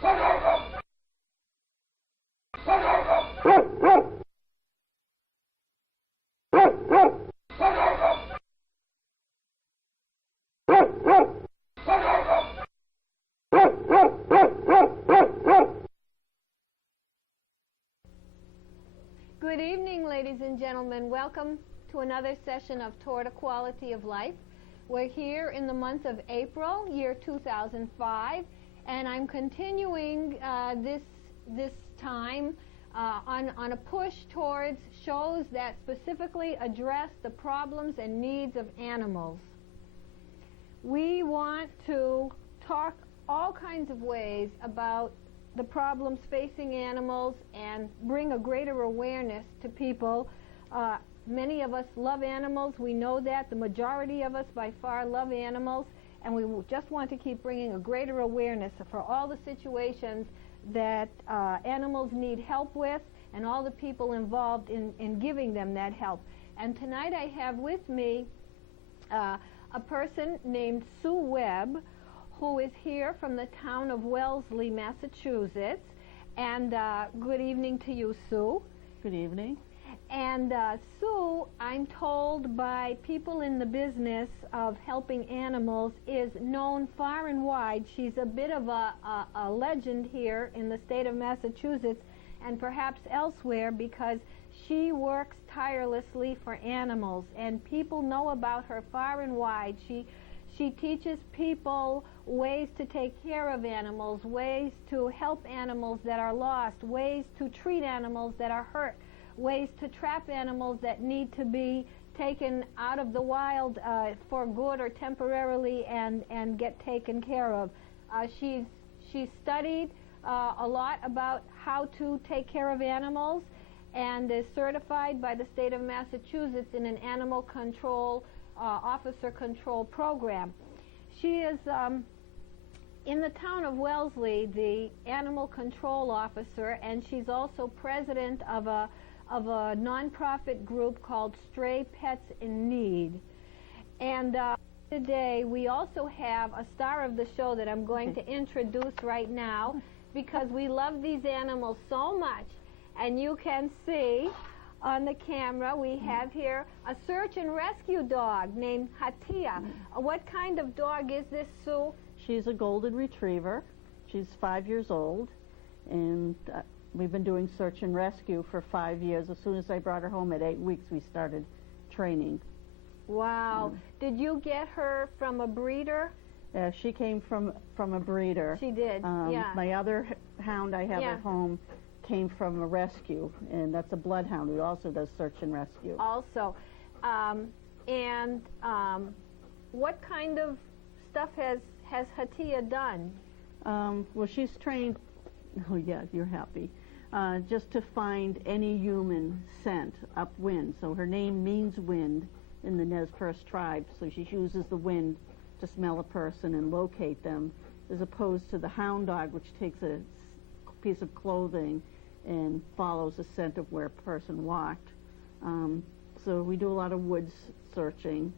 Good evening, ladies and gentlemen. Welcome to another session of Toward a Quality of Life. We're here in the month of April, year 2005, and I'm continuing this time on a push towards shows that specifically address the problems and needs of animals. We want to talk all kinds of ways about the problems facing animals and bring a greater awareness to people. Many of us love animals. We know that. The majority of us by far love animals, and we just want to keep bringing a greater awareness for all the situations that animals need help with and all the people involved in giving them that help. And tonight I have with me a person named Sue Webb, who is here from the town of Wellesley, Massachusetts. And good evening to you, Sue. Good evening. And Sue, I'm told by people in the business of helping animals, is known far and wide. She's a bit of a legend here in the state of Massachusetts and perhaps elsewhere because she works tirelessly for animals, and people know about her far and wide. She teaches people ways to take care of animals, ways to help animals that are lost, ways to treat animals that are hurt, ways to trap animals that need to be taken out of the wild for good or temporarily and get taken care of. She's studied a lot about how to take care of animals and is certified by the state of Massachusetts in an animal control officer control program. She is in the town of Wellesley, the animal control officer, and she's also president of a nonprofit group called Stray Pets in Need. And today we also have a star of the show that I'm going to introduce right now because we love these animals so much. And you can see on the camera we have here a search and rescue dog named Hatia. What kind of dog is this, Sue? She's a golden retriever. She's 5 years old, and we've been doing search and rescue for 5 years. As soon as I brought her home at 8 weeks, we started training. Wow. Did you get her from a breeder? She came from a breeder. She did, yeah. My other hound I have at home came from a rescue, and that's a bloodhound who also does search and rescue. Also. What kind of stuff has Hatia done? Well, she's trained, oh yeah, you're happy, just to find any human scent upwind. So her name means wind in the Nez Perce tribe, so she uses the wind to smell a person and locate them, as opposed to the hound dog, which takes a piece of clothing and follows the scent of where a person walked. So we do a lot of woods searching.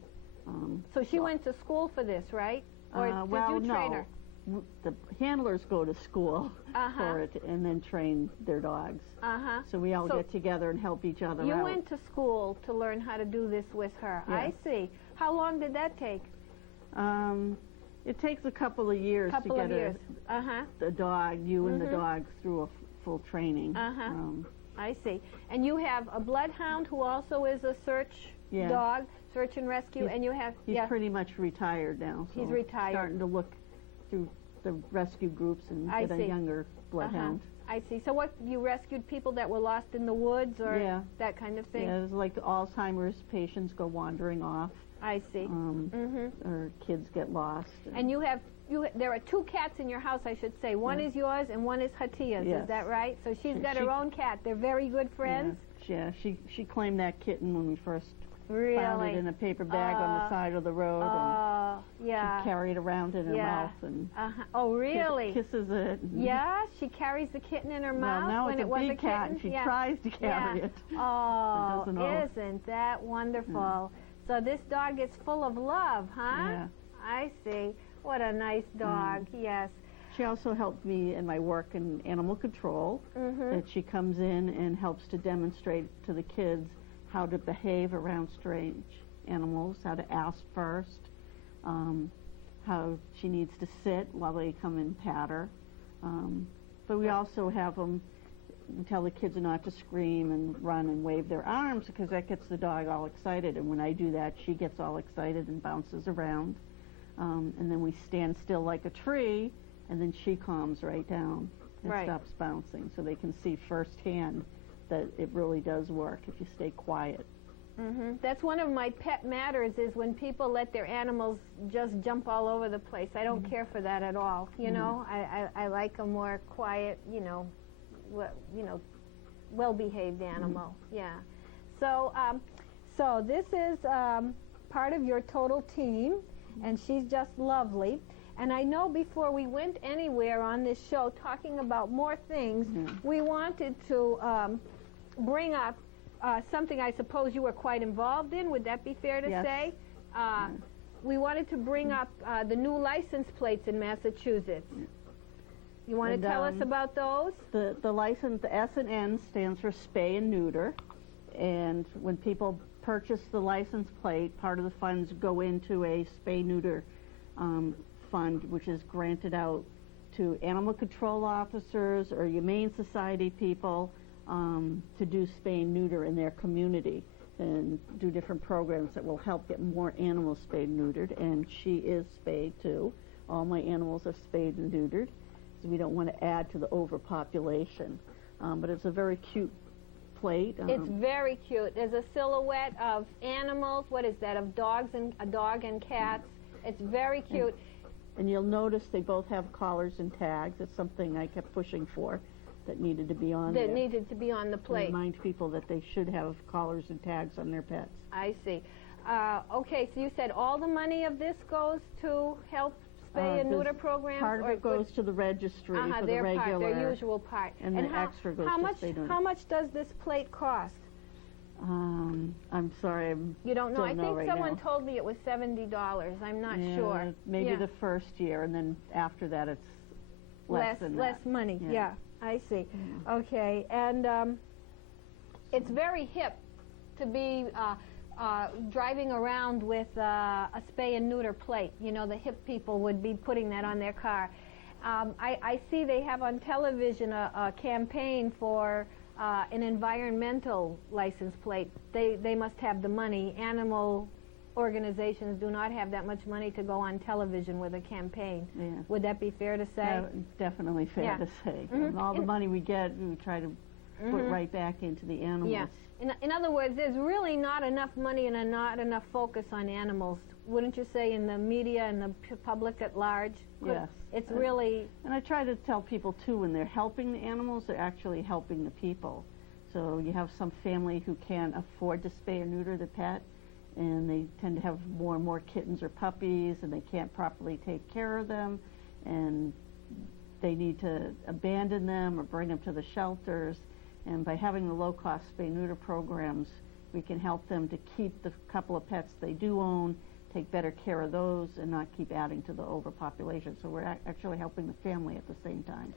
So she went to school for this, right? Or did you train her? The handlers go to school for it and then train their dogs. So we all get together and help each other out. You went to school to learn how to do this with her. Yes. I see. How long did that take? It takes a couple of years to get the dog, and the dog through a full training. I see. And you have a bloodhound who also is a search dog, search and rescue, and you have... He's pretty much retired now. So he's retired. Starting to look through the rescue groups and get a younger bloodhound. I see. So what, you rescued people that were lost in the woods or that kind of thing? Yeah, it was like Alzheimer's patients go wandering off. I see. Or kids get lost. And there are two cats in your house, I should say. One is yours and one is Hatia's. Yes. Is that right? So she's got her own cat. They're very good friends? Yeah, she claimed that kitten when we first really? Found it in a paper bag on the side of the road. And she carried it around in her mouth. And oh, really? Kisses it. Yeah, she carries the kitten in her mouth now when it's it was a big cat, and she tries to carry it. Oh, it doesn't isn't that wonderful? So this dog is full of love, huh? Yeah. I see. What a nice dog, yes. She also helped me in my work in animal control. Mm-hmm. That she comes in and helps to demonstrate to the kids how to behave around strange animals, how to ask first, how she needs to sit while they come and pat her. But we also have them tell the kids not to scream and run and wave their arms, because that gets the dog all excited. And when I do that, she gets all excited and bounces around. And then we stand still like a tree, and then she calms right down and stops bouncing, so they can see firsthand that it really does work if you stay quiet. Mm-hmm. That's one of my pet matters, is when people let their animals just jump all over the place. I don't care for that at all. You know, I like a more quiet, well-behaved animal. Yeah. So, so this is part of your total team, and she's just lovely. And I know before we went anywhere on this show talking about more things, we wanted to bring up something I suppose you were quite involved in. Would that be fair to say? We wanted to bring up the new license plates in Massachusetts. You want to tell us about those? The license, the S&N, stands for spay and neuter. And when people purchase the license plate, part of the funds go into a spay-neuter fund, which is granted out to animal control officers or humane society people to do spay and neuter in their community and do different programs that will help get more animals spayed and neutered. And she is spayed too. All my animals are spayed and neutered, so we don't want to add to the overpopulation. But it's a very cute plate. It's very cute. There's a silhouette of animals. What is that? Of dogs and a dog and cats. It's very cute. And you'll notice they both have collars and tags. It's something I kept pushing for, that needed to be on there. That needed to be on the plate. To remind people that they should have collars and tags on their pets. I see. Okay, so you said all the money of this goes to help spay and neuter programs? Part of it goes to the registry for the regular. Part, their usual part. And the extra goes to spay and neuter. How much does this plate cost? I'm sorry, you don't know? I think right someone now. Told me it was $70. I'm not sure. Maybe the first year, and then after that it's less than that. Less money, yeah. I see. Okay, and it's very hip to be driving around with a spay and neuter plate. You know, the hip people would be putting that on their car. I see they have on television a campaign for an environmental license plate. They must have the money. Animal organizations do not have that much money to go on television with a campaign. Yeah. Would that be fair to say? Yeah, definitely fair to say. And all the money we get, we try to put right back into the animals. Yeah. In other words, there's really not enough money and not enough focus on animals, wouldn't you say, in the media and the public at large? Yes. It's really... And I try to tell people, too, when they're helping the animals, they're actually helping the people. So you have some family who can't afford to spay or neuter the pet, and they tend to have more and more kittens or puppies, and they can't properly take care of them, and they need to abandon them or bring them to the shelters. And by having the low-cost spay-neuter programs, we can help them to keep the couple of pets they do own, take better care of those, and not keep adding to the overpopulation. So we're actually helping the family at the same time.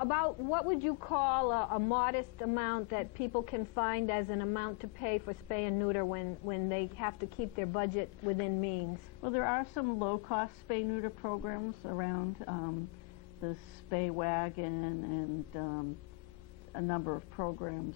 About what would you call a modest amount that people can find as an amount to pay for spay and neuter when they have to keep their budget within means? Well, there are some low-cost spay-neuter programs around, the Spay Wagon and a number of programs.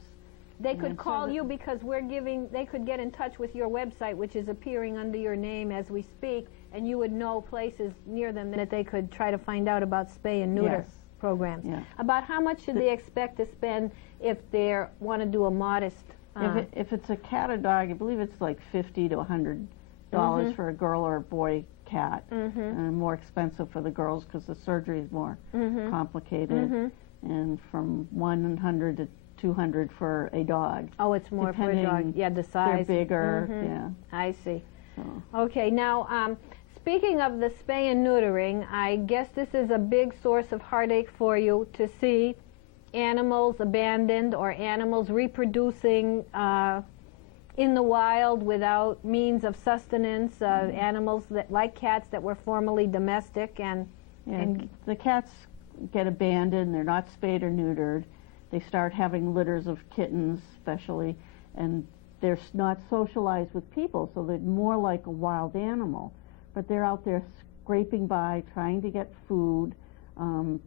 They could call you because they could get in touch with your website, which is appearing under your name as we speak, and you would know places near them that they could try to find out about spay and neuter programs. Yeah. About how much should they expect to spend if they want to do a modest... If it's a cat or dog, I believe it's like $50 to $100 for a girl or a boy cat, and more expensive for the girls because the surgery is more complicated, and from $100 to $200 for a dog. Oh, it's more for a dog. Yeah, the size. They're bigger. I see. So. Okay, now speaking of the spay and neutering, I guess this is a big source of heartache for you to see animals abandoned or animals reproducing in the wild without means of sustenance, animals that, like cats, that were formerly domestic and And the cats get abandoned. They're not spayed or neutered. They start having litters of kittens, especially, and they're not socialized with people, so they're more like a wild animal. But they're out there scraping by, trying to get food,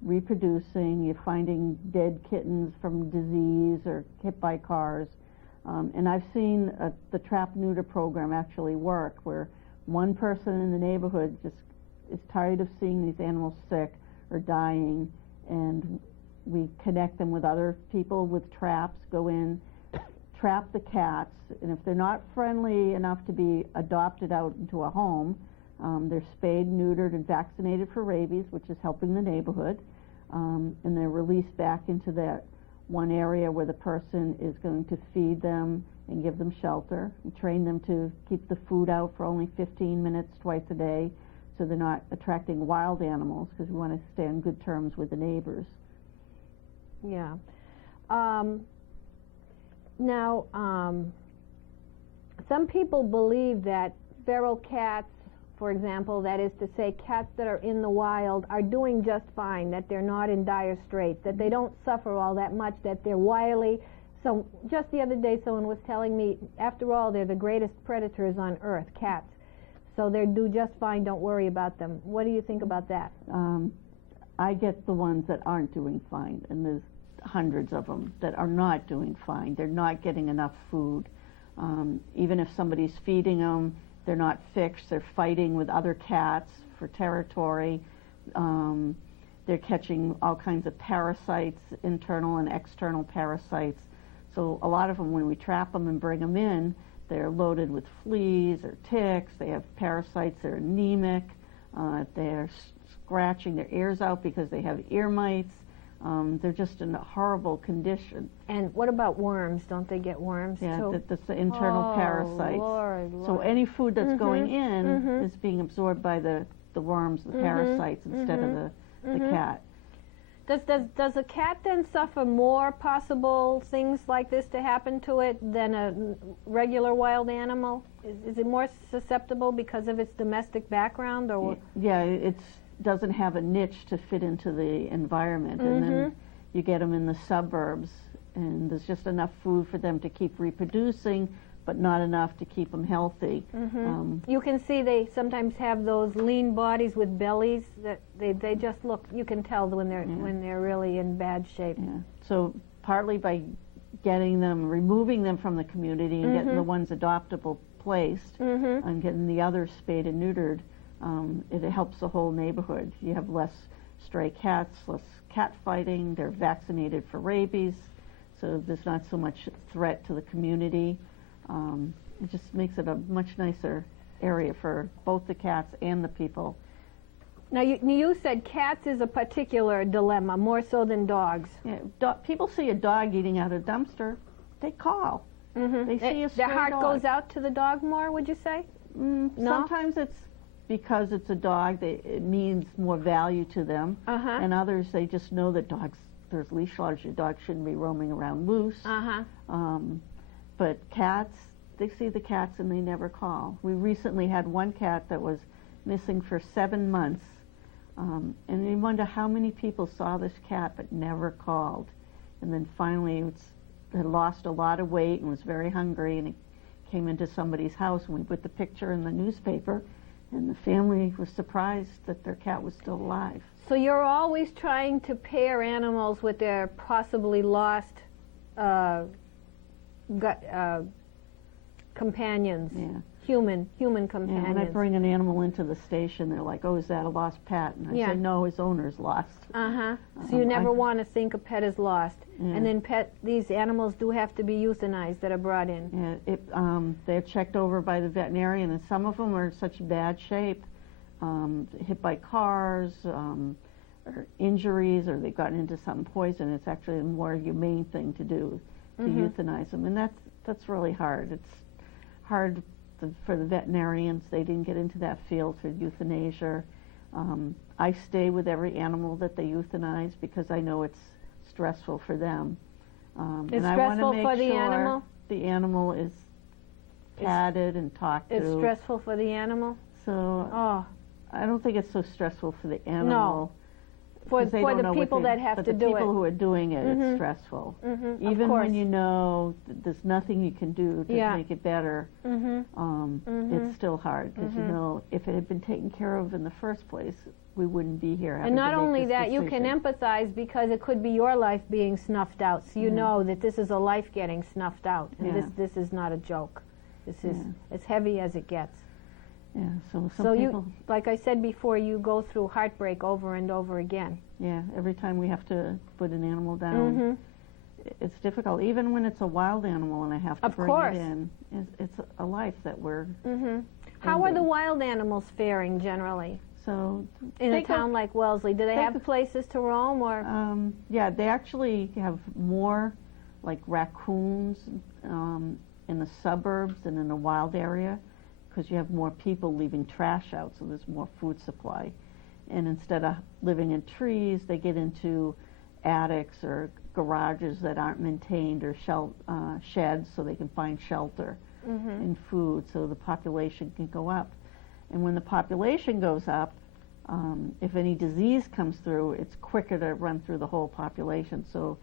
reproducing. You're finding dead kittens from disease or hit by cars. And I've seen the trap-neuter program actually work, where one person in the neighborhood just is tired of seeing these animals sick or dying, and we connect them with other people with traps, go in, trap the cats, and if they're not friendly enough to be adopted out into a home, they're spayed, neutered, and vaccinated for rabies, which is helping the neighborhood, and they're released back into that one area where the person is going to feed them and give them shelter, and train them to keep the food out for only 15 minutes twice a day, so they're not attracting wild animals, because we want to stay on good terms with the neighbors. Yeah. Now, some people believe that feral cats, for example, that is to say cats that are in the wild, are doing just fine, that they're not in dire straits, that they don't suffer all that much, that they're wily. So just the other day someone was telling me, after all, they're the greatest predators on earth, cats. So they do just fine, don't worry about them. What do you think about that? I get the ones that aren't doing fine, and there's hundreds of them that are not doing fine. They're not getting enough food. Even if somebody's feeding them, they're not fixed. They're fighting with other cats for territory. They're catching all kinds of parasites, internal and external parasites. So a lot of them, when we trap them and bring them in, they're loaded with fleas or ticks. They have parasites. They're anemic. They're scratching their ears out because they have ear mites. They're just in a horrible condition. And what about worms? Don't they get worms yeah, too? That's the internal parasites. Lord. So any food that's going in is being absorbed by the worms, the parasites, instead of the cat. Does a cat then suffer more possible things like this to happen to it than a regular wild animal? Is it more susceptible because of its domestic background, or? Yeah, it doesn't have a niche to fit into the environment, and then you get them in the suburbs, and there's just enough food for them to keep reproducing, but not enough to keep them healthy. You can see they sometimes have those lean bodies with bellies that they just look. You can tell when they're really in bad shape. Yeah. So partly by getting them, removing them from the community, and getting the ones adoptable placed, and getting the others spayed and neutered, it helps the whole neighborhood. You have less stray cats, less cat fighting. They're vaccinated for rabies, so there's not so much threat to the community. It just makes it a much nicer area for both the cats and the people. Now, you said cats is a particular dilemma, more so than dogs. Yeah, people see a dog eating out of a dumpster, they call. They see a stray Their heart dog. goes out to the dog more, would you say? No? Sometimes it's because it's a dog, it means more value to them. And others, they just know that dogs, there's leash laws, your dog shouldn't be roaming around loose. But cats, they see the cats and they never call. We recently had one cat that was missing for 7 months, and you wonder how many people saw this cat but never called. And then finally it had lost a lot of weight and was very hungry, and it came into somebody's house, and we put the picture in the newspaper, and the family was surprised that their cat was still alive. So you're always trying to pair animals with their possibly lost companions, human companions. When I bring an animal into the station, they're like, "Oh, is that a lost pet?" And I say, "No, his owner's lost." So you never want to think a pet is lost. And then these animals do have to be euthanized that are brought in. They're checked over by the veterinarian, and some of them are in such bad shape, hit by cars, or injuries, or they've gotten into some poison. It's actually a more humane thing to do, to euthanize them, and that's really hard. It's hard for the veterinarians. They didn't get into that field for euthanasia. I stay with every animal that they euthanize because I know it's stressful for them. It's and I want to stressful make for the sure animal? the animal is patted and talked to. It's stressful for the animal? So I don't think it's so stressful for the animal. For the people that have to do it. But the people who are doing it, it's stressful. Even when you know there's nothing you can do to make it better, it's still hard because you know if it had been taken care of in the first place, we wouldn't be here. And not only that, you can empathize because it could be your life being snuffed out. So you know that this is a life getting snuffed out, and this is not a joke. This is as heavy as it gets. Yeah, so people, you, like I said before, you go through heartbreak over and over again. Yeah, every time we have to put an animal down, it's difficult. Even when it's a wild animal and I have to bring it in, it's a life that we're How are the wild animals faring generally? So in a town like Wellesley, do they have places to roam, or? Yeah, they actually have more, like raccoons, in the suburbs and in the wild area, because you have more people leaving trash out, so there's more food supply. And instead of living in trees, they get into attics or garages that aren't maintained, or sheds, so they can find shelter and food, so the population can go up. And when the population goes up, if any disease comes through, it's quicker to run through the whole population. So,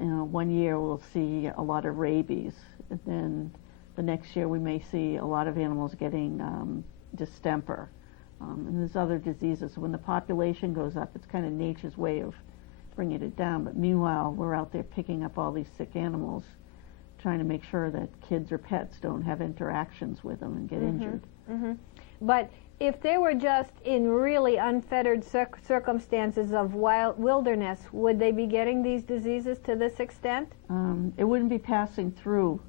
you know, one year we'll see a lot of rabies, and then the next year we may see a lot of animals getting distemper, and there's other diseases. So when the population goes up, it's kind of nature's way of bringing it down. But meanwhile, we're out there picking up all these sick animals, trying to make sure that kids or pets don't have interactions with them and get injured. But if they were just in really unfettered circumstances of wilderness, would they be getting these diseases to this extent? It wouldn't be passing through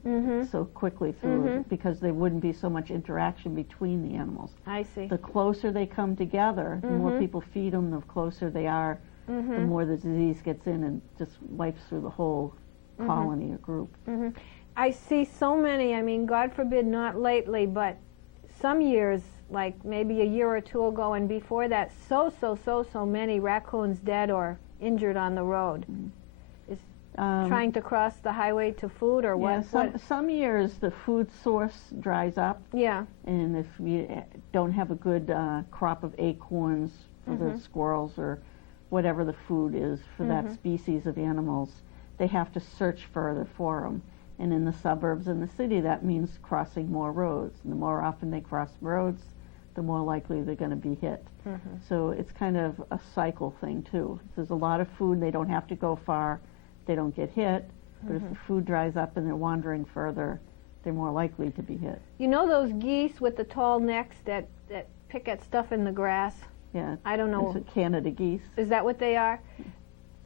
so quickly through because there wouldn't be so much interaction between the animals. I see. The closer they come together, the more people feed them, the closer they are, the more the disease gets in and just wipes through the whole colony or group. I see so many, I mean, God forbid not lately, but some years, like maybe a year or two ago and before that, so many raccoons dead or injured on the road. Is trying to cross the highway to food, or what? Yeah, some years the food source dries up. Yeah. And if you don't have a good crop of acorns for the squirrels or whatever the food is for that species of animals, they have to search further for them. And in the suburbs and the city, that means crossing more roads. And the more often they cross roads, the more likely they're going to be hit. So it's kind of a cycle thing, too. If there's a lot of food, they don't have to go far, they don't get hit. But if the food dries up and they're wandering further, they're more likely to be hit. You know those geese with the tall necks that pick at stuff in the grass? Yeah. I don't know. It's Canada geese. Is that what they are?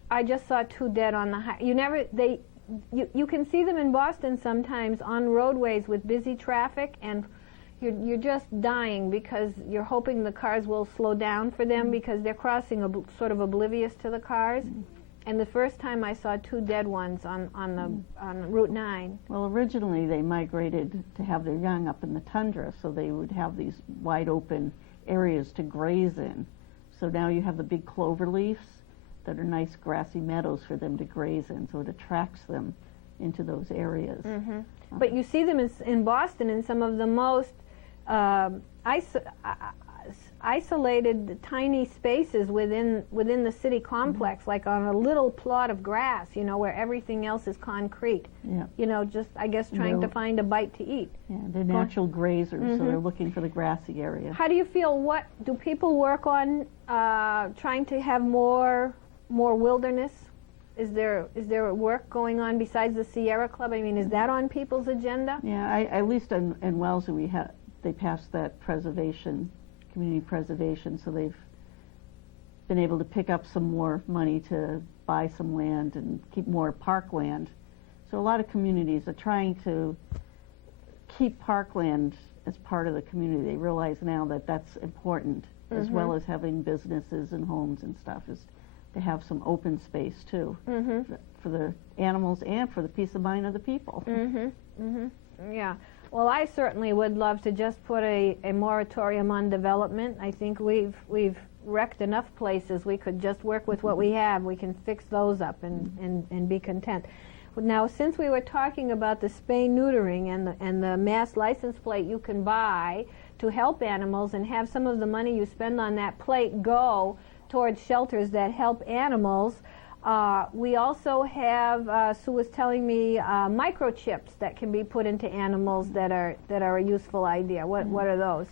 I just saw two dead on the You can see them in Boston sometimes on roadways with busy traffic, and you're just dying because you're hoping the cars will slow down for them because they're crossing sort of oblivious to the cars. And the first time I saw two dead ones on Route 9. Well, originally they migrated to have their young up in the tundra, so they would have these wide open areas to graze in. So now you have the big clover leaves that are nice grassy meadows for them to graze in, so it attracts them into those areas. But you see them in Boston in some of the most isolated tiny spaces within the city complex, like on a little plot of grass, you know, where everything else is concrete. You know, just, I guess, trying to find a bite to eat. Yeah, they're natural grazers, so they're looking for the grassy area. How do you feel? What do people work on trying to have more wilderness? Is there work going on besides the Sierra Club? I mean, is that on people's agenda? Yeah, at least in Wellesley they passed that community preservation, so they've been able to pick up some more money to buy some land and keep more parkland. So a lot of communities are trying to keep parkland as part of the community. They realize now that that's important, as well as having businesses and homes and stuff, is to have some open space too, for the animals and for the peace of mind of the people. Yeah. Well, I certainly would love to just put a moratorium on development. I think we've wrecked enough places. We could just work with what we have. We can fix those up and be content. Now, since we were talking about the spay-neutering and the mass license plate you can buy, to help animals and have some of the money you spend on that plate go towards shelters that help animals. We also have, Sue was telling me, microchips that can be put into animals that are a useful idea. What are those?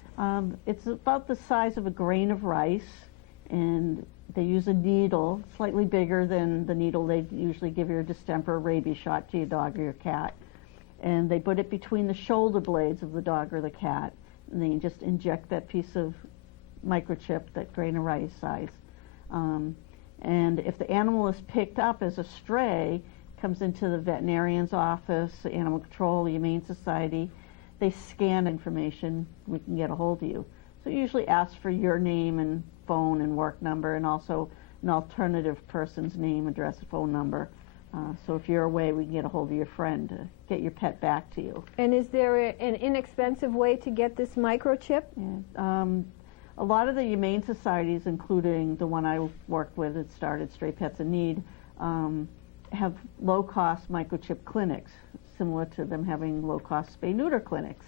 It's about the size of a grain of rice, and they use a needle slightly bigger than the needle they usually give your distemper or rabies shot to your dog or your cat. And they put it between the shoulder blades of the dog or the cat, and they just inject that piece of microchip, that grain of rice size. And if the animal is picked up as a stray, comes into the veterinarian's office, the animal control, the Humane Society, they scan information, we can get a hold of you. So it usually asks for your name and phone and work number, and also an alternative person's name, address, phone number. So if you're away, we can get a hold of your friend to get your pet back to you. And is there an inexpensive way to get this microchip? Yeah. A lot of the Humane Societies, including the one I worked with that started Stray Pets in Need, have low-cost microchip clinics, similar to them having low-cost spay-neuter clinics.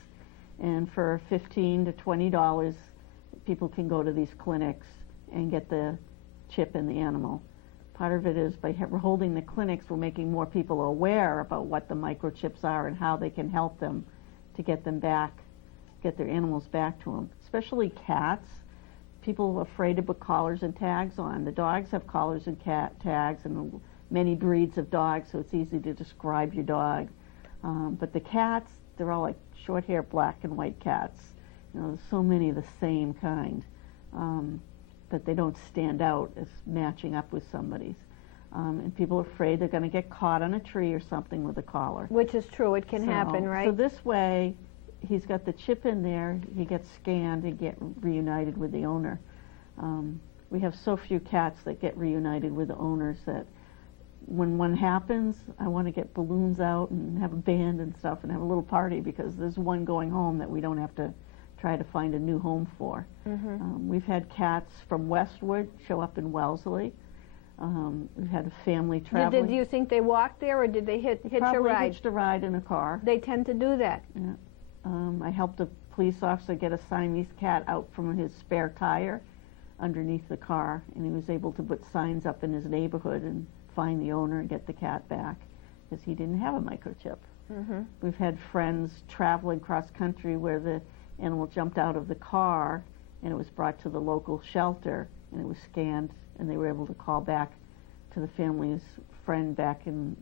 And for $15 to $20, people can go to these clinics and get the chip in the animal. Part of it is by holding the clinics, we're making more people aware about what the microchips are and how they can help them to get them back, get their animals back to them. Especially cats. People are afraid to put collars and tags on. The dogs have collars and tags, and many breeds of dogs, so it's easy to describe your dog. But the cats, they're all like short-hair black and white cats. You know, there's so many of the same kind, but they don't stand out as matching up with somebody's. And people are afraid they're going to get caught on a tree or something with a collar. Which is true. It can happen, right? So this way, he's got the chip in there, he gets scanned and get reunited with the owner. We have so few cats that get reunited with the owners that when one happens, I want to get balloons out and have a band and stuff and have a little party, because there's one going home that we don't have to try to find a new home for. We've had cats from Westwood show up in Wellesley. We've had a family traveling. Do you think they walked there, or did they hitch a ride? Probably hitched a ride in a car. They tend to do that. Yeah. I helped a police officer get a Siamese cat out from his spare tire underneath the car, and he was able to put signs up in his neighborhood and find the owner and get the cat back, because he didn't have a microchip. We've had friends traveling cross country where the animal jumped out of the car and it was brought to the local shelter and it was scanned, and they were able to call back to the family's friend back in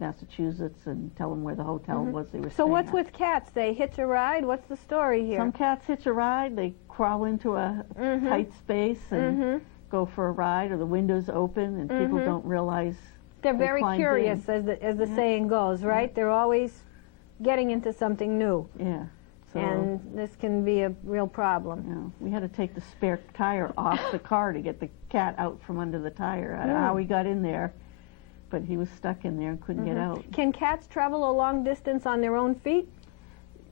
Massachusetts and tell them where the hotel was they were staying So what's at. with cats? They hitch a ride? What's the story here? Some cats hitch a ride. They crawl into a tight space and go for a ride, or the window's open and people don't realize They're they very climbed curious, in. as the saying goes, right? They're always getting into something new. Yeah. So, And this can be a real problem. you know, we had to take the spare tire off the car to get the cat out from under the tire. I don't know how he got in there, but he was stuck in there and couldn't get out. Can cats travel a long distance on their own feet?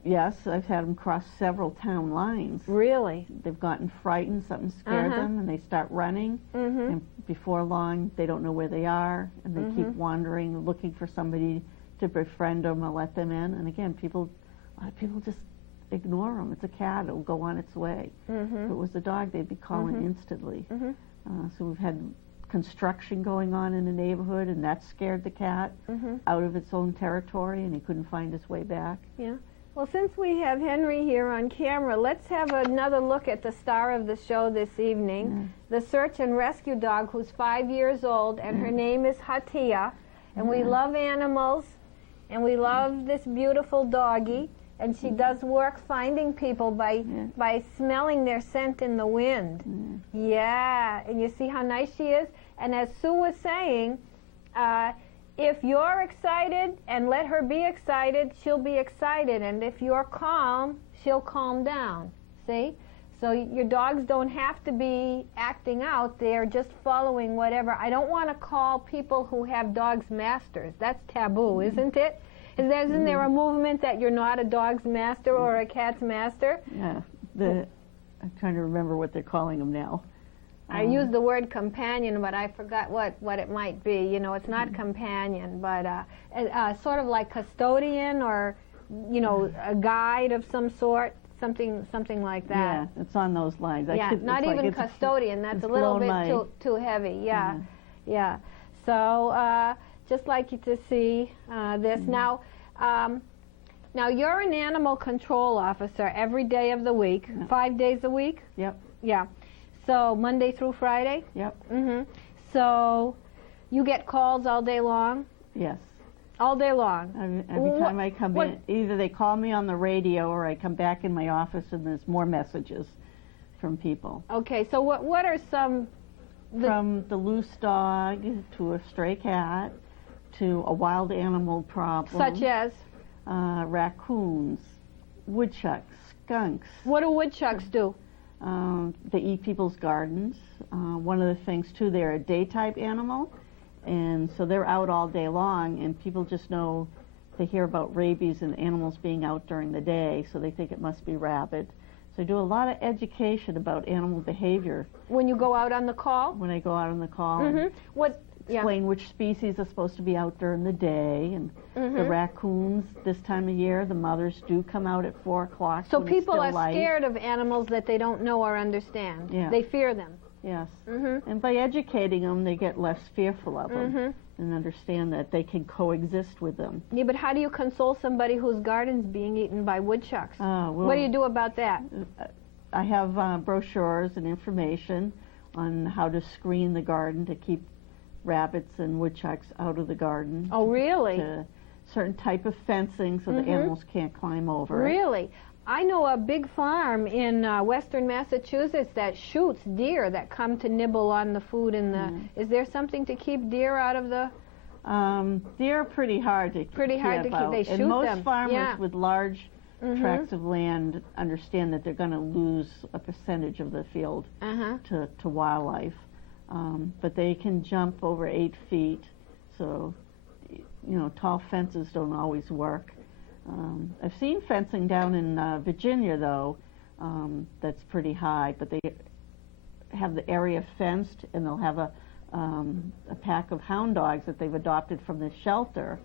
Yes, I've had them cross several town lines. Really? They've gotten frightened, something scared them, and they start running. And before long, they don't know where they are, and they keep wandering, looking for somebody to befriend them or let them in. And again, a lot of people just ignore them. It's a cat; it'll go on its way. If it was a dog, they'd be calling instantly. So we've had construction going on in the neighborhood, and that scared the cat out of its own territory, and he couldn't find his way back. Yeah. Well, since we have Henry here on camera, let's have another look at the star of the show this evening, the search and rescue dog, who's 5 years old, and her name is Hatia. And we love animals, and we love this beautiful doggie. And she does work finding people by smelling their scent in the wind. Yeah, and you see how nice she is? And as Sue was saying, if you're excited and let her be excited, she'll be excited. And if you're calm, she'll calm down. See? So your dogs don't have to be acting out. They're just following whatever. I don't want to call people who have dogs masters. That's taboo, isn't it? Isn't there a movement that you're not a dog's master or a cat's master? Yeah. I'm trying to remember what they're calling them now. I used the word companion, but I forgot what it might be. You know, it's not companion, but sort of like custodian, or, you know, a guide of some sort. something like that. Yeah, it's on those lines. Yeah, not even custodian. That's a little bit too heavy. Yeah, yeah. So just like you to see this now. Now you're an animal control officer every day of the week, 5 days a week. Yep. Yeah. So Monday through Friday. Yep. So you get calls all day long. Yes. All day long. Every time I come in, either they call me on the radio or I come back in my office and there's more messages from people. Okay, so what are some... From the loose dog to a stray cat to a wild animal problem. Such as? Raccoons, woodchucks, skunks. What do woodchucks do? They eat people's gardens. One of the things, too, they're a day-type animal. And so they're out all day long, and people just know, they hear about rabies and animals being out during the day, so they think it must be rabid. So I do a lot of education about animal behavior. When you go out on the call? When I go out on the call. Explain which species are supposed to be out during the day, and the raccoons this time of year, the mothers do come out at 4 o'clock. So people are scared of animals that they don't know or understand. Yeah. They fear them. Yes. And by educating them, they get less fearful of them and understand that they can coexist with them. Yeah, but how do you console somebody whose garden's being eaten by woodchucks? What do you do about that? I have brochures and information on how to screen the garden to keep rabbits and woodchucks out of the garden. Oh, really? To certain type of fencing so the animals can't climb over. Really? I know a big farm in western Massachusetts that shoots deer that come to nibble on the food in the... Is there something to keep deer out of the... Deer are pretty hard to keep. Pretty hard to keep. They shoot them. And most farmers with large tracts of land understand that they're going to lose a percentage of the field to wildlife. But they can jump over 8 feet, so tall fences don't always work. I've seen fencing down in Virginia, though, that's pretty high, but they have the area fenced, and they'll have a pack of hound dogs that they've adopted from the shelter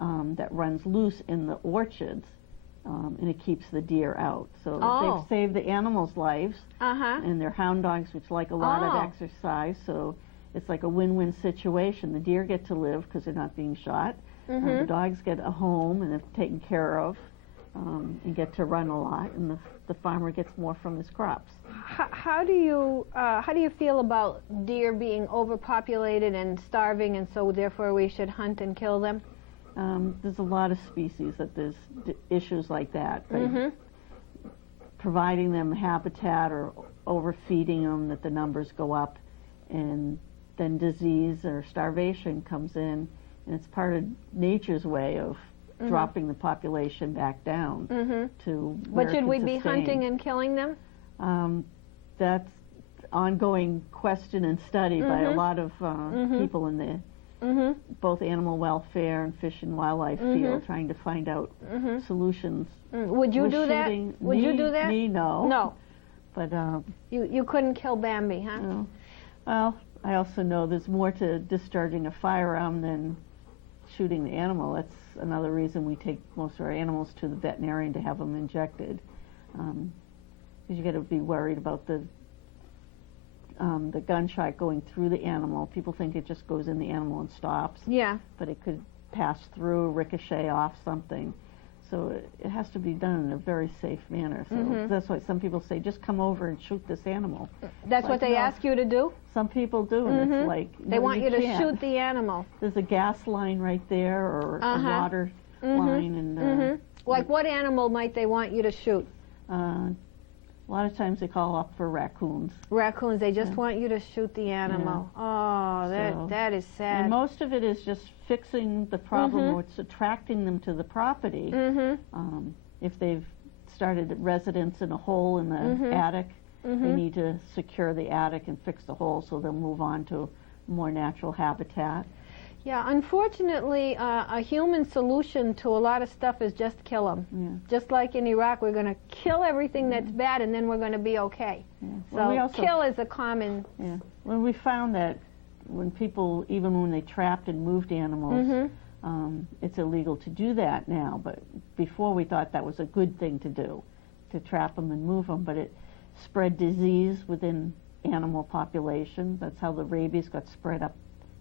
that runs loose in the orchards, and it keeps the deer out. So they've saved the animals' lives, and they're hound dogs, which like a lot of exercise, so it's like a win-win situation. The deer get to live because they're not being shot. The dogs get a home and they're taken care of and get to run a lot, and the farmer gets more from his crops. How do you feel about deer being overpopulated and starving, and so therefore we should hunt and kill them? There's a lot of species that there's issues like that. Providing them habitat or overfeeding them, that the numbers go up, and then disease or starvation comes in. And it's part of nature's way of dropping the population back down to where But should we be hunting and killing them? That's ongoing question and study by a lot of people in the both animal welfare and fish and wildlife field, trying to find out solutions. Would you do that? Would you do that? Me, no. No. But you couldn't kill Bambi, huh? No. Well, I also know there's more to discharging a firearm than shooting the animal. That's another reason we take most of our animals to the veterinarian to have them injected, because you got to be worried about the gunshot going through the animal. People think it just goes in the animal and stops. Yeah. But it could pass through, ricochet off something. So it has to be done in a very safe manner. So that's why some people say, just come over and shoot this animal. That's what they ask you to do? Some people do, and it's like, they want you to shoot the animal. There's a gas line right there, or a water line. And like what animal might they want you to shoot? A lot of times they call up for raccoons. Raccoons, they just want you to shoot the animal. Yeah. Oh, that is sad. And most of it is just fixing the problem, or it's attracting them to the property. If they've started residence in a hole in the attic, they need to secure the attic and fix the hole so they'll move on to more natural habitat. Yeah, unfortunately, a human solution to a lot of stuff is just kill them. Yeah. Just like in Iraq, we're going to kill everything that's bad, and then we're going to be okay. Yeah. Well, so kill is a common... Yeah. Well, we found that when people, even when they trapped and moved animals, it's illegal to do that now, but before we thought that was a good thing to do, to trap them and move them, but it spread disease within animal population. That's how the rabies got spread up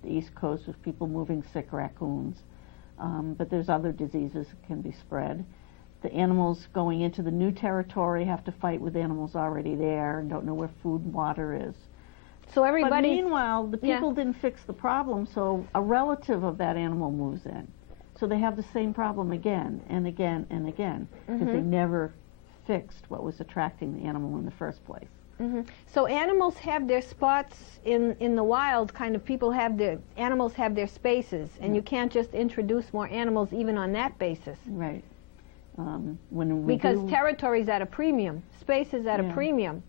the East Coast with people moving sick raccoons. But there's other diseases that can be spread. The animals going into the new territory have to fight with animals already there and don't know where food and water is. So everybody. But meanwhile, the people didn't fix the problem, so a relative of that animal moves in. So they have the same problem again and again and again, because they never fixed what was attracting the animal in the first place. So animals have their spots in the wild, kind of animals have their spaces, and you can't just introduce more animals even on that basis. Right. Because territory's at a premium, space is at a premium.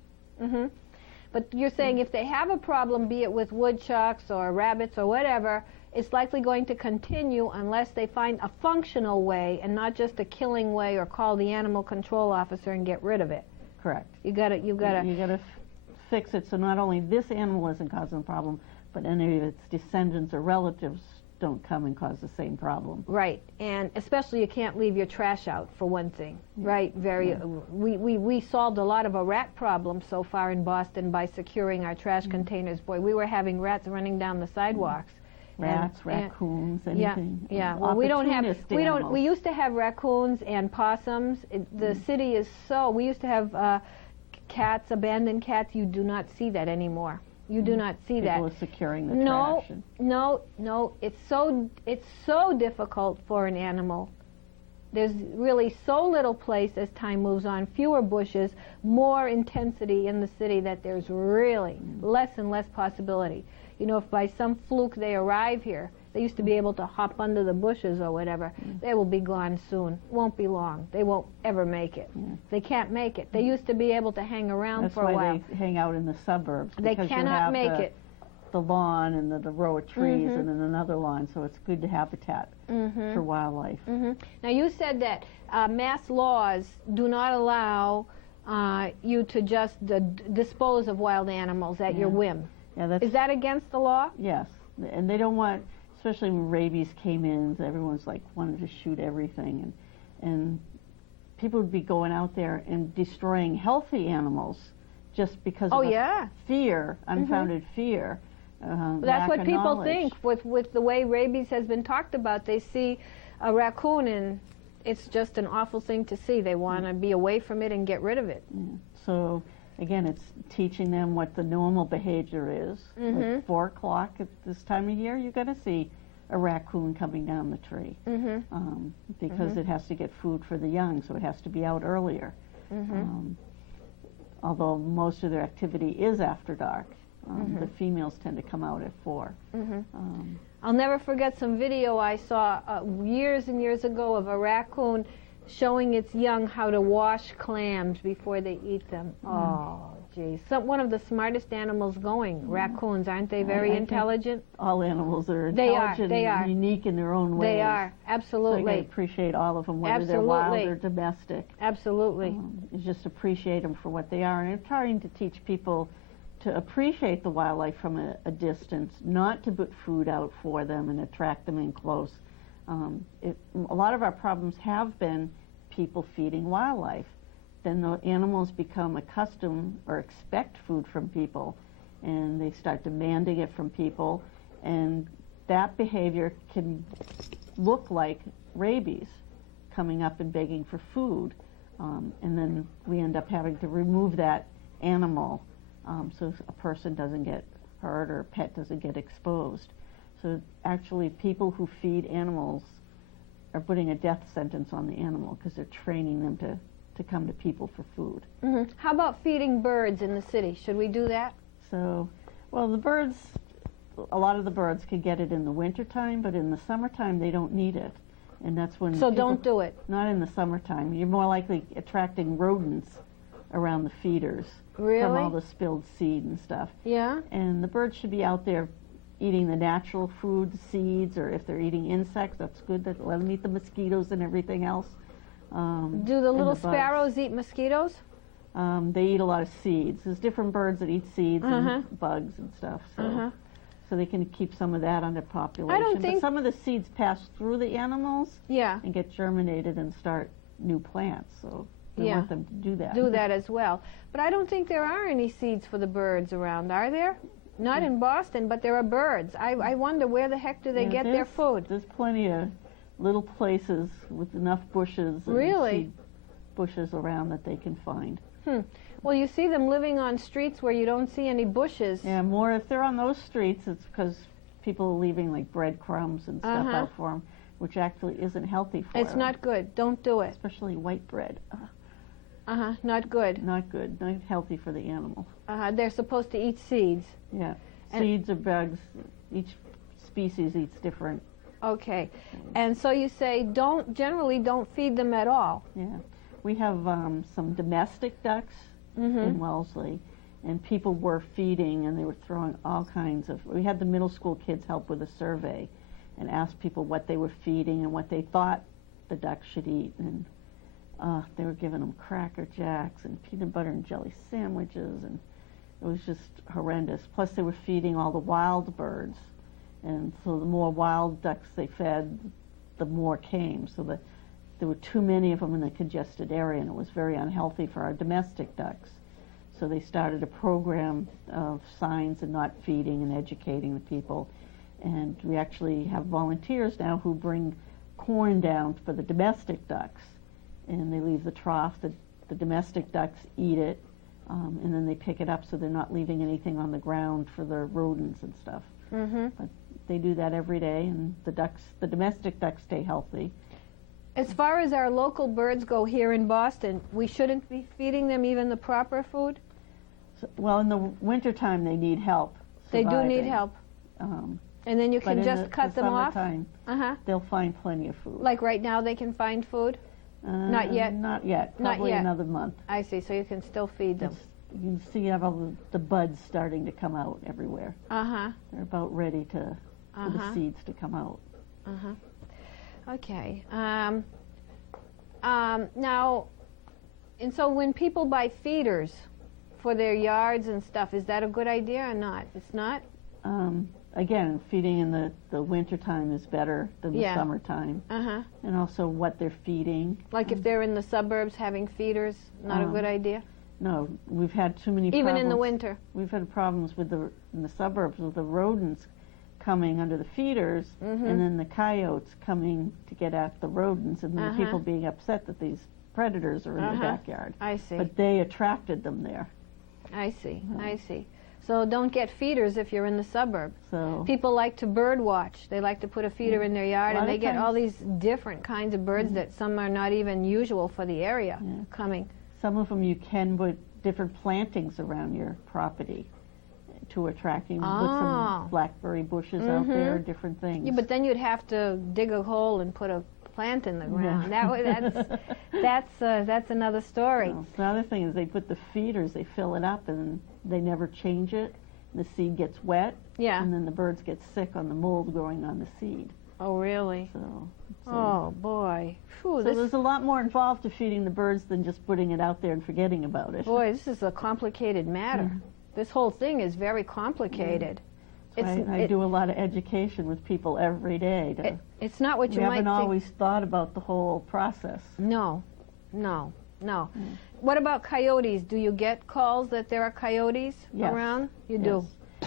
But you're saying if they have a problem, be it with woodchucks or rabbits or whatever, it's likely going to continue unless they find a functional way and not just a killing way, or call the animal control officer and get rid of it. Correct. You gotta fix it so not only this animal isn't causing the problem, but any of its descendants or relatives don't come and cause the same problem. Right, and especially you can't leave your trash out, for one thing. Right, we solved a lot of a rat problem so far in Boston by securing our trash containers. Boy, we were having rats running down the sidewalks. Rats, raccoons, anything. Yeah. Well, we used to have raccoons and possums. The city is we used to have cats, abandoned cats. You do not see that anymore. You do not see that. People are securing the trash. No. It's so difficult for an animal. There's really so little place as time moves on, fewer bushes, more intensity in the city, that there's really less and less possibility. You know, if by some fluke they arrive here, they used to be able to hop under the bushes or whatever, they will be gone soon. Won't be long. They won't ever make it. They can't make it. They used to be able to hang around for a while. That's why they hang out in the suburbs. They cannot make it. The lawn and the row of trees and then another lawn, so it's good habitat for wildlife. Now, you said that mass laws do not allow you to just dispose of wild animals at your whim. Yeah, is that against the law? Yes, and they don't want, especially when rabies came in, everyone's like wanted to shoot everything, and people would be going out there and destroying healthy animals just because of fear, unfounded fear. That's what people think. With the way rabies has been talked about, they see a raccoon and it's just an awful thing to see. They want to be away from it and get rid of it. So again, it's teaching them what the normal behavior is. Like 4 o'clock at this time of year, you're going to see a raccoon coming down the tree because it has to get food for the young, so it has to be out earlier. Although most of their activity is after dark, the females tend to come out at 4. I'll never forget some video I saw years and years ago of a raccoon showing its young how to wash clams before they eat them. Oh, geez. One of the smartest animals going. Raccoons, aren't they very intelligent? All animals are intelligent and unique in their own ways. They are, absolutely. So you appreciate all of them, whether they're wild or domestic. Absolutely. You just appreciate them for what they are. And I'm trying to teach people to appreciate the wildlife from a distance, not to put food out for them and attract them in close. A lot of our problems have been people feeding wildlife. Then the animals become accustomed or expect food from people, and they start demanding it from people, and that behavior can look like rabies, coming up and begging for food, and then we end up having to remove that animal so a person doesn't get hurt or a pet doesn't get exposed. So actually people who feed animals are putting a death sentence on the animal because they're training them to come to people for food. How about feeding birds in the city? Should we do that? So, well, the birds, a lot of the birds can get it in the wintertime, but in the summertime they don't need it. And that's when So don't do it. Not in the summertime. You're more likely attracting rodents around the feeders. Really? From all the spilled seed and stuff. Yeah? And the birds should be out there eating the natural food, seeds, or if they're eating insects, that's good. Let them eat the mosquitoes and everything else. Do the little sparrows eat mosquitoes? They eat a lot of seeds. There's different birds that eat seeds and bugs and stuff. So they can keep some of that under population. I don't think... But some of the seeds pass through the animals and get germinated and start new plants. So We want them to do that. Do that as well. But I don't think there are any seeds for the birds around, are there? Not in Boston, but there are birds. I wonder where the heck do they get their food? There's plenty of little places with enough bushes and seed bushes around that they can find. Well, you see them living on streets where you don't see any bushes. Yeah, more if they're on those streets, it's because people are leaving like breadcrumbs and stuff out for them, which actually isn't healthy for them. It's not good. Don't do it. Especially white bread. Not good. Not good. Not healthy for the animal. They're supposed to eat seeds. Yeah, seeds or bugs. Each species eats different. Okay, and so you say generally don't feed them at all. Yeah, we have some domestic ducks in Wellesley, and people were feeding, and they were throwing all kinds of. We had the middle school kids help with a survey, and asked people what they were feeding and what they thought the ducks should eat, and they were giving them Cracker Jacks and peanut butter and jelly sandwiches, and it was just horrendous. Plus, they were feeding all the wild birds. And so the more wild ducks they fed, the more came. So there were too many of them in a congested area, and it was very unhealthy for our domestic ducks. So they started a program of signs and not feeding and educating the people. And we actually have volunteers now who bring corn down for the domestic ducks. And they leave the trough. The domestic ducks eat it, and then they pick it up so they're not leaving anything on the ground for the rodents and stuff. But they do that every day, and the domestic ducks stay healthy. As far as our local birds go here in Boston, we shouldn't be feeding them even the proper food? So, well, in the wintertime, they need help surviving. They do need help. And then you can just cut them off? They'll find plenty of food. Like right now they can find food? Not yet? Not yet. Probably another month. I see, so you can still feed them. You can see all the buds starting to come out everywhere. They're about ready for the seeds to come out. Okay. Now, and so when people buy feeders for their yards and stuff, is that a good idea or not? It's not? Again, feeding in the wintertime is better than the summertime. And also what they're feeding. Like if they're in the suburbs having feeders, not a good idea? No, we've had too many problems. Even in the winter? We've had problems in the suburbs with the rodents coming under the feeders, and then the coyotes coming to get at the rodents, and then people being upset that these predators are in the backyard. I see. But they attracted them there. I see. I see. So don't get feeders if you're in the suburb. So people like to bird watch. They like to put a feeder in their yard, and they get all these different kinds of birds that some are not even usual for the area coming. Some of them you can put different plantings around your property to attract. You can put some blackberry bushes out there, different things. Yeah, but then you'd have to dig a hole and put a plant in the ground. That's another story. Well, the other thing is they put the feeders, they fill it up, and they never change it. The seed gets wet, and then the birds get sick on the mold growing on the seed. Oh, really? So oh, boy. Whew, so there's a lot more involved to feeding the birds than just putting it out there and forgetting about it. Boy, this is a complicated matter. This whole thing is very complicated. I do a lot of education with people every day. It's not what you might think. We haven't always thought about the whole process. No. What about coyotes? Do you get calls that there are coyotes around? You do.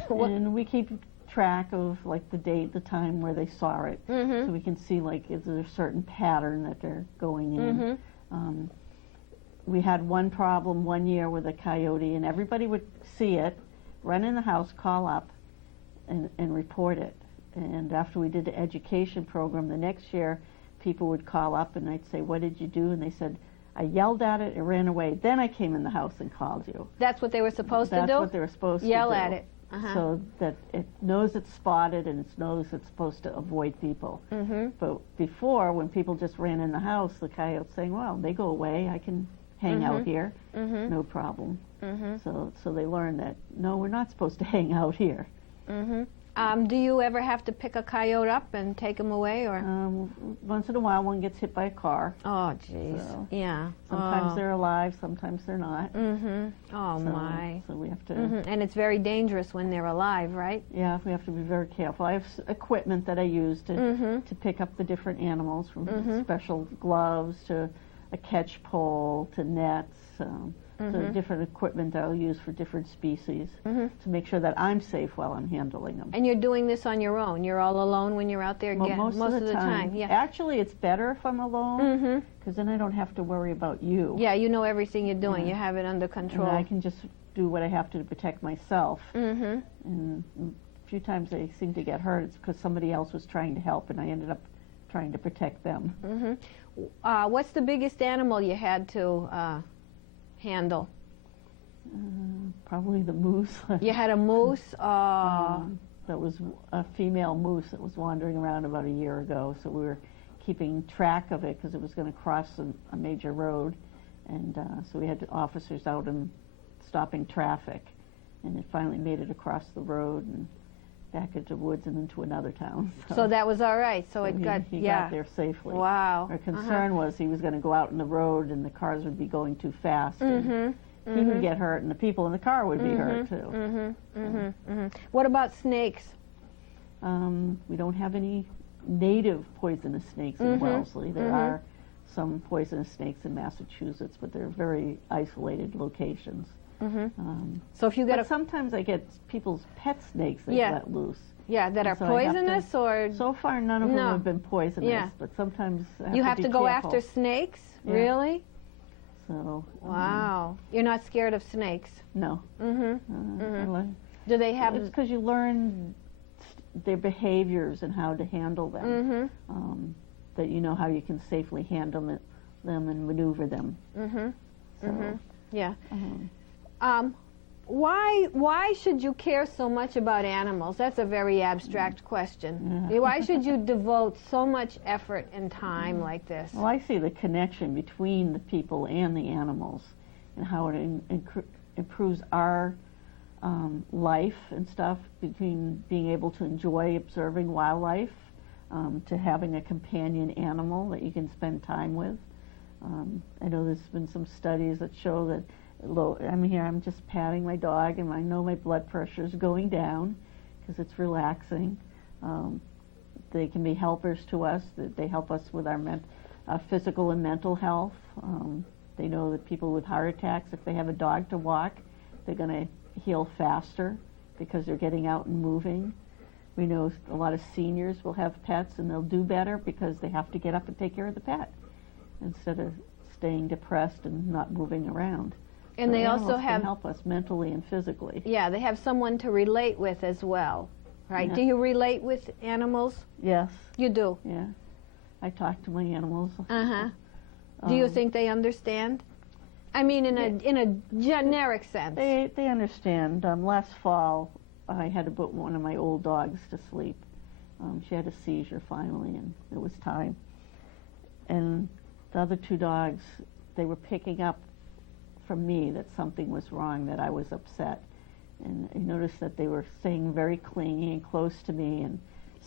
And we keep track of like the date, the time where they saw it, so we can see like is there a certain pattern that they're going in. We had one problem one year with a coyote, and everybody would see it, run in the house, call up, and report it. And after we did the education program, the next year, people would call up, and I'd say, "What did you do?" And they said, "I yelled at it, it ran away. Then I came in the house and called you." That's what they were supposed to do? That's what they were supposed to do. Yell at it. So that it knows it's spotted and it knows it's supposed to avoid people. But before, when people just ran in the house, the coyote's saying, "Well, they go away. I can hang out here, no problem." So they learned that, no, we're not supposed to hang out here. Do you ever have to pick a coyote up and take him away, or? Once in a while, one gets hit by a car. Oh, jeez. So yeah. Sometimes they're alive, sometimes they're not. Oh, my. So we have to. And it's very dangerous when they're alive, right? Yeah, we have to be very careful. I have equipment that I use to pick up the different animals, from special gloves to. a catch pole to nets, to different equipment that I'll use for different species to make sure that I'm safe while I'm handling them. And you're doing this on your own? You're all alone when you're out there? Well, most of the time. Yeah. Actually, it's better if I'm alone, because then I don't have to worry about you. Yeah, you know everything you're doing. You have it under control. And I can just do what I have to protect myself. And a few times I seem to get hurt. It's because somebody else was trying to help, and I ended up trying to protect them. What's the biggest animal you had to handle? Probably the moose. You had a moose? That was a female moose that was wandering around about a year ago. So we were keeping track of it because it was going to cross a major road. And so we had officers out and stopping traffic. And it finally made it across the road and back into woods and into another town. So that was all right. So it he got there safely. Wow. Our concern was he was going to go out in the road and the cars would be going too fast. And he would get hurt and the people in the car would be hurt too. What about snakes? We don't have any native poisonous snakes in Wellesley. There are some poisonous snakes in Massachusetts, but they're very isolated locations. So if you get sometimes I get people's pet snakes they let loose. Yeah, that are poisonous or? So far, none of them have been poisonous, but sometimes you have to go after snakes? Really? So. Wow. You're not scared of snakes? No. Do they have? It's because you learn their behaviors and how to handle them. That you know how you can safely handle them and maneuver them. So, yeah. Why should you care so much about animals? That's a very abstract question. Yeah. Why should you devote so much effort and time like this? Well, I see the connection between the people and the animals and how it improves our life and stuff, between being able to enjoy observing wildlife to having a companion animal that you can spend time with. I know there's been some studies that show that I'm just patting my dog, and I know my blood pressure is going down because it's relaxing. They can be helpers to us. They help us with our physical and mental health. They know that people with heart attacks, if they have a dog to walk, they're going to heal faster because they're getting out and moving. We know a lot of seniors will have pets, and they'll do better because they have to get up and take care of the pet instead of staying depressed and not moving around. And they also can help us mentally and physically. Yeah, they have someone to relate with as well, right? Yeah. Do you relate with animals? Yes. You do? Yeah. I talk to my animals. Do you think they understand? I mean, in a generic sense. They understand. Last fall, I had to put one of my old dogs to sleep. She had a seizure finally, and it was time. And the other two dogs, they were picking up from me that something was wrong, that I was upset. And I noticed that they were staying very clingy and close to me and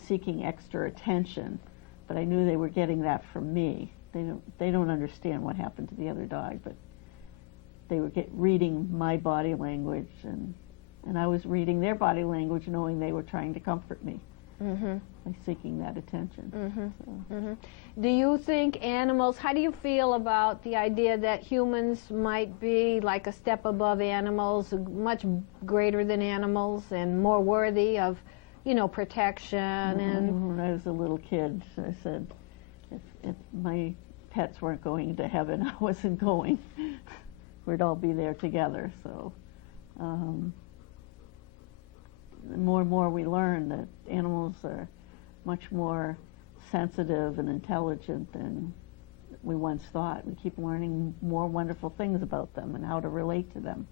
seeking extra attention. But I knew they were getting that from me. They don't understand what happened to the other dog, but they were reading my body language, and I was reading their body language, knowing they were trying to comfort me by seeking that attention. Do you think animals, how do you feel about the idea that humans might be like a step above animals, much greater than animals, and more worthy of, protection? And when I was a little kid, I said, if my pets weren't going to heaven, I wasn't going. We'd all be there together. So the more and more we learn that animals are much more sensitive and intelligent than we once thought. We keep learning more wonderful things about them and how to relate to them.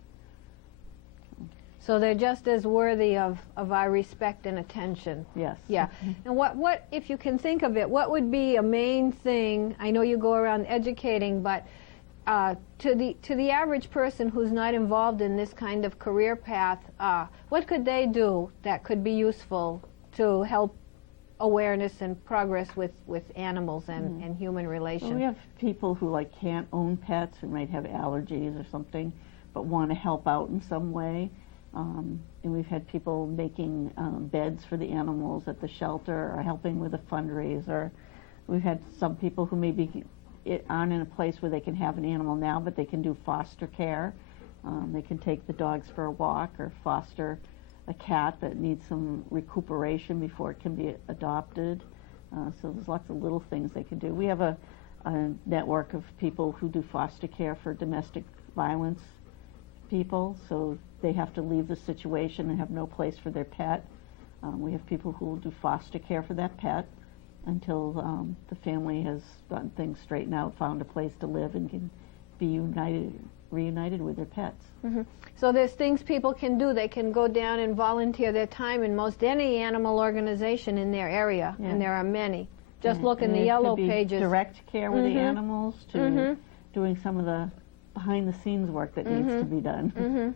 So they're just as worthy of our respect and attention. Yes. Yeah. And what, if you can think of it, what would be a main thing? I know you go around educating, but to the average person who's not involved in this kind of career path, what could they do that could be useful to help awareness and progress with animals and human relations? Well, we have people who can't own pets or might have allergies or something, but want to help out in some way. And we've had people making beds for the animals at the shelter or helping with a fundraiser. We've had some people who maybe aren't in a place where they can have an animal now, but they can do foster care. They can take the dogs for a walk or foster a cat that needs some recuperation before it can be adopted. So there's lots of little things they can do. We have a network of people who do foster care for domestic violence people, so they have to leave the situation and have no place for their pet. We have people who will do foster care for that pet until the family has gotten things straightened out, found a place to live, and can be reunited with their pets. Mm-hmm. So there's things people can do. They can go down and volunteer their time in most any animal organization in their area, and there are many. Just look in the yellow pages. Direct care with the animals to doing some of the behind-the-scenes work that needs to be done.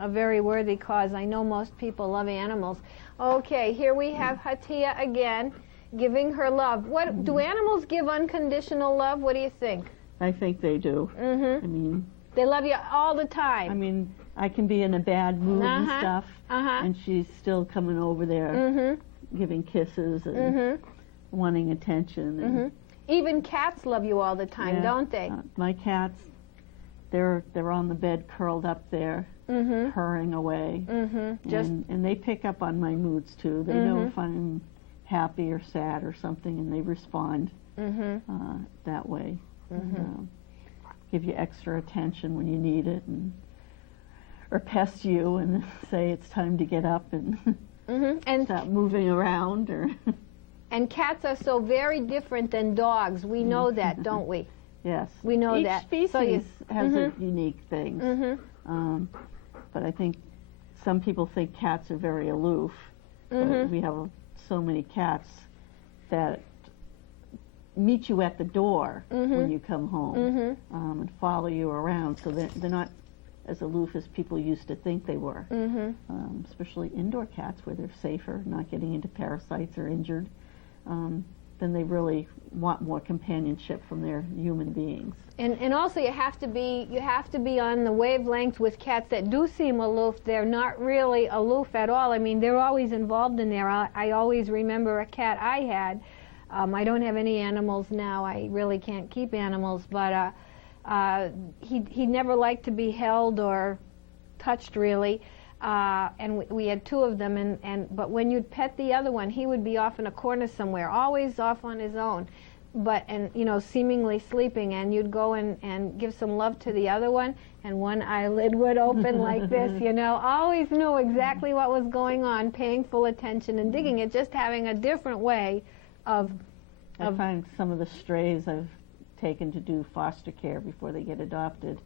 A very worthy cause. I know most people love animals. Okay, here we have Hatia again, giving her love. What do animals give unconditional love? What do you think? I think they do. I mean, they love you all the time. I mean, I can be in a bad mood and stuff, and she's still coming over there, giving kisses and wanting attention. And even cats love you all the time, don't they? My cats, they're on the bed curled up there, purring away, and they pick up on my moods too. They know if I'm happy or sad or something, and they respond that way. And, give you extra attention when you need it, or pest you and say it's time to get up and stop moving around. And cats are so very different than dogs. We know that, don't we? Yes. We know that. Each species has a unique thing. But I think some people think cats are very aloof. But we have so many cats that meet you at the door when you come home and follow you around. So they're not as aloof as people used to think they were, especially indoor cats where they're safer, not getting into parasites or injured. Then they really want more companionship from their human beings. And also you have to be on the wavelength with cats that do seem aloof. They're not really aloof at all. I mean, they're always involved in there. I always remember a cat I had. I don't have any animals now. I really can't keep animals, but he never liked to be held or touched really. And we had two of them, but when you'd pet the other one, he would be off in a corner somewhere, always off on his own, seemingly sleeping, and you'd go and give some love to the other one, and one eyelid would open like this, always knew exactly what was going on, paying full attention and digging it, just having a different way of I find some of the strays I've taken to do foster care before they get adopted,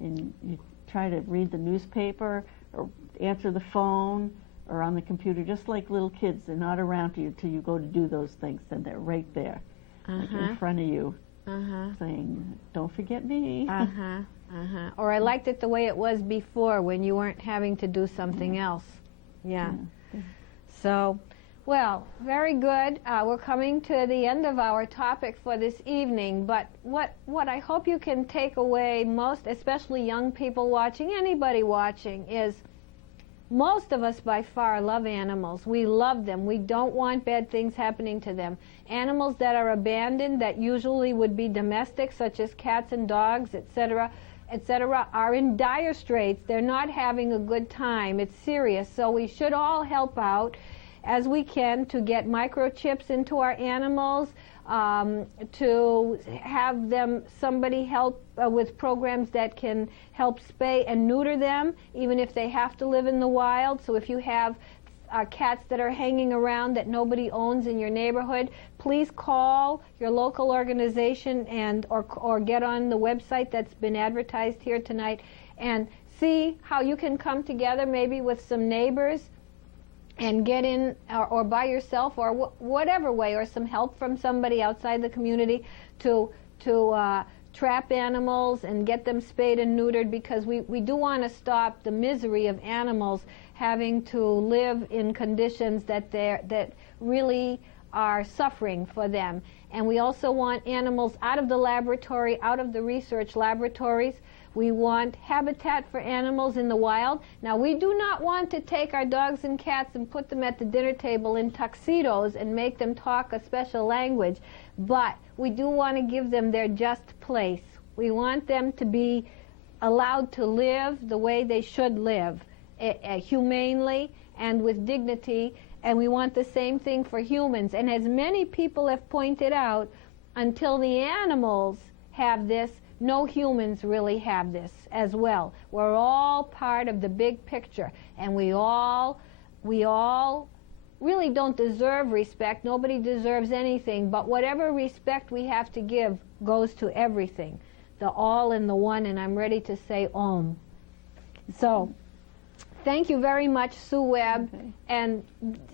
and you try to read the newspaper or answer the phone or on the computer, just like little kids. They're not around you till you go to do those things, then they're right there like in front of you saying, don't forget me. Or I liked it the way it was before when you weren't having to do something else. So, well, very good. We're coming to the end of our topic for this evening, but what I hope you can take away most, especially young people watching, anybody watching, is most of us by far love animals. We love them. We don't want bad things happening to them. Animals that are abandoned, that usually would be domestic, such as cats and dogs, etc., are in dire straits. They're not having a good time. It's serious. So we should all help out as we can to get microchips into our animals, to have somebody help with programs that can help spay and neuter them, even if they have to live in the wild. So if you have cats that are hanging around that nobody owns in your neighborhood, please call your local organization or get on the website that's been advertised here tonight and see how you can come together, maybe with some neighbors, and get in, or by yourself, or whatever way, or some help from somebody outside the community to trap animals and get them spayed and neutered, because we do want to stop the misery of animals having to live in conditions that really are suffering for them. And we also want animals out of the laboratory, out of the research laboratories. We want habitat for animals in the wild. Now, we do not want to take our dogs and cats and put them at the dinner table in tuxedos and make them talk a special language, but we do want to give them their just place. We want them to be allowed to live the way they should live, humanely and with dignity, and we want the same thing for humans. And as many people have pointed out, until the animals have this, no humans really have this as well. We're all part of the big picture, and we all really don't deserve respect. Nobody deserves anything, but whatever respect we have to give goes to everything. The all in the one, and I'm ready to say Om. So, thank you very much, Sue Webb. Okay. And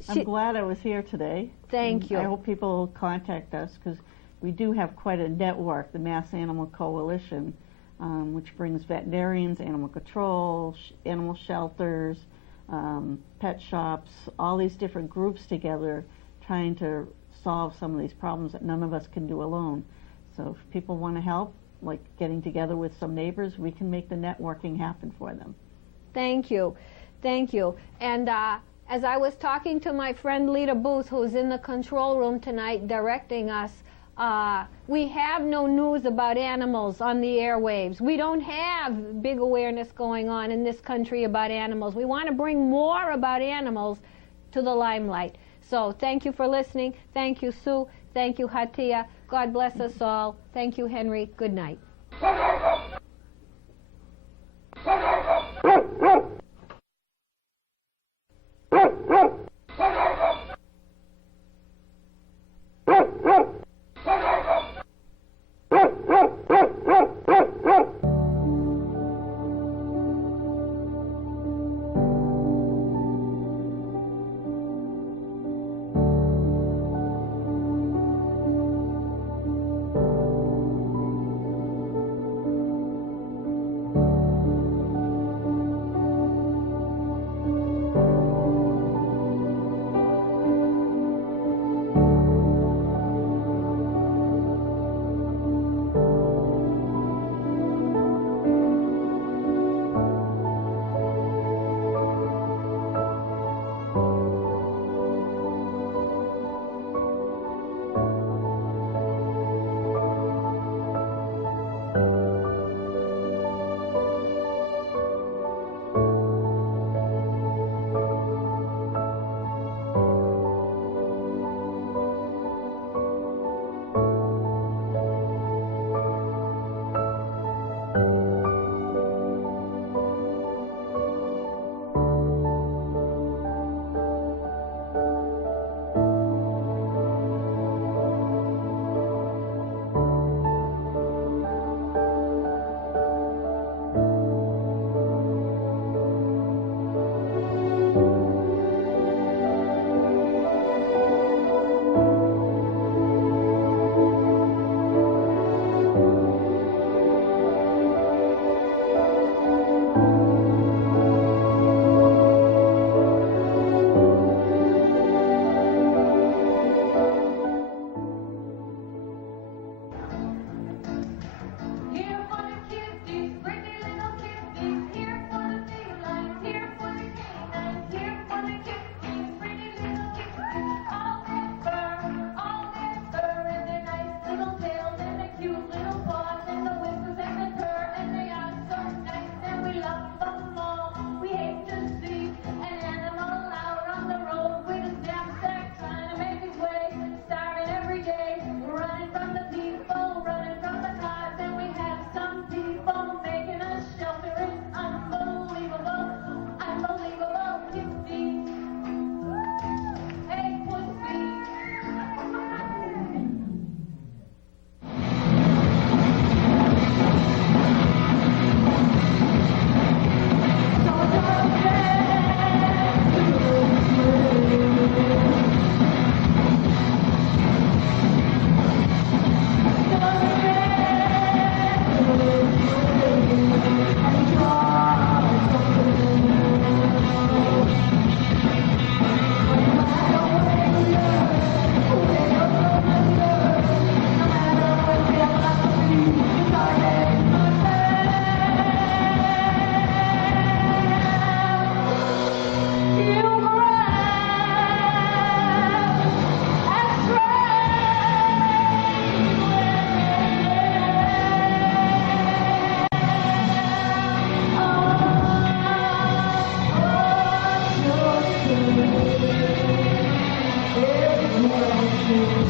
I'm glad I was here today. Thank you. I hope people will contact us, because we do have quite a network, the Mass Animal Coalition, which brings veterinarians, animal control, animal shelters, pet shops, all these different groups together trying to solve some of these problems that none of us can do alone. So if people want to help, like getting together with some neighbors, we can make the networking happen for them. Thank you. Thank you. And as I was talking to my friend Lita Booth, who's in the control room tonight directing us, we have no news about animals on the airwaves. We don't have big awareness going on in this country about animals. We want to bring more about animals to the limelight. So thank you for listening. Thank you, Sue. Thank you, Hatia. God bless us all. Thank you, Henry. Good night. Bye.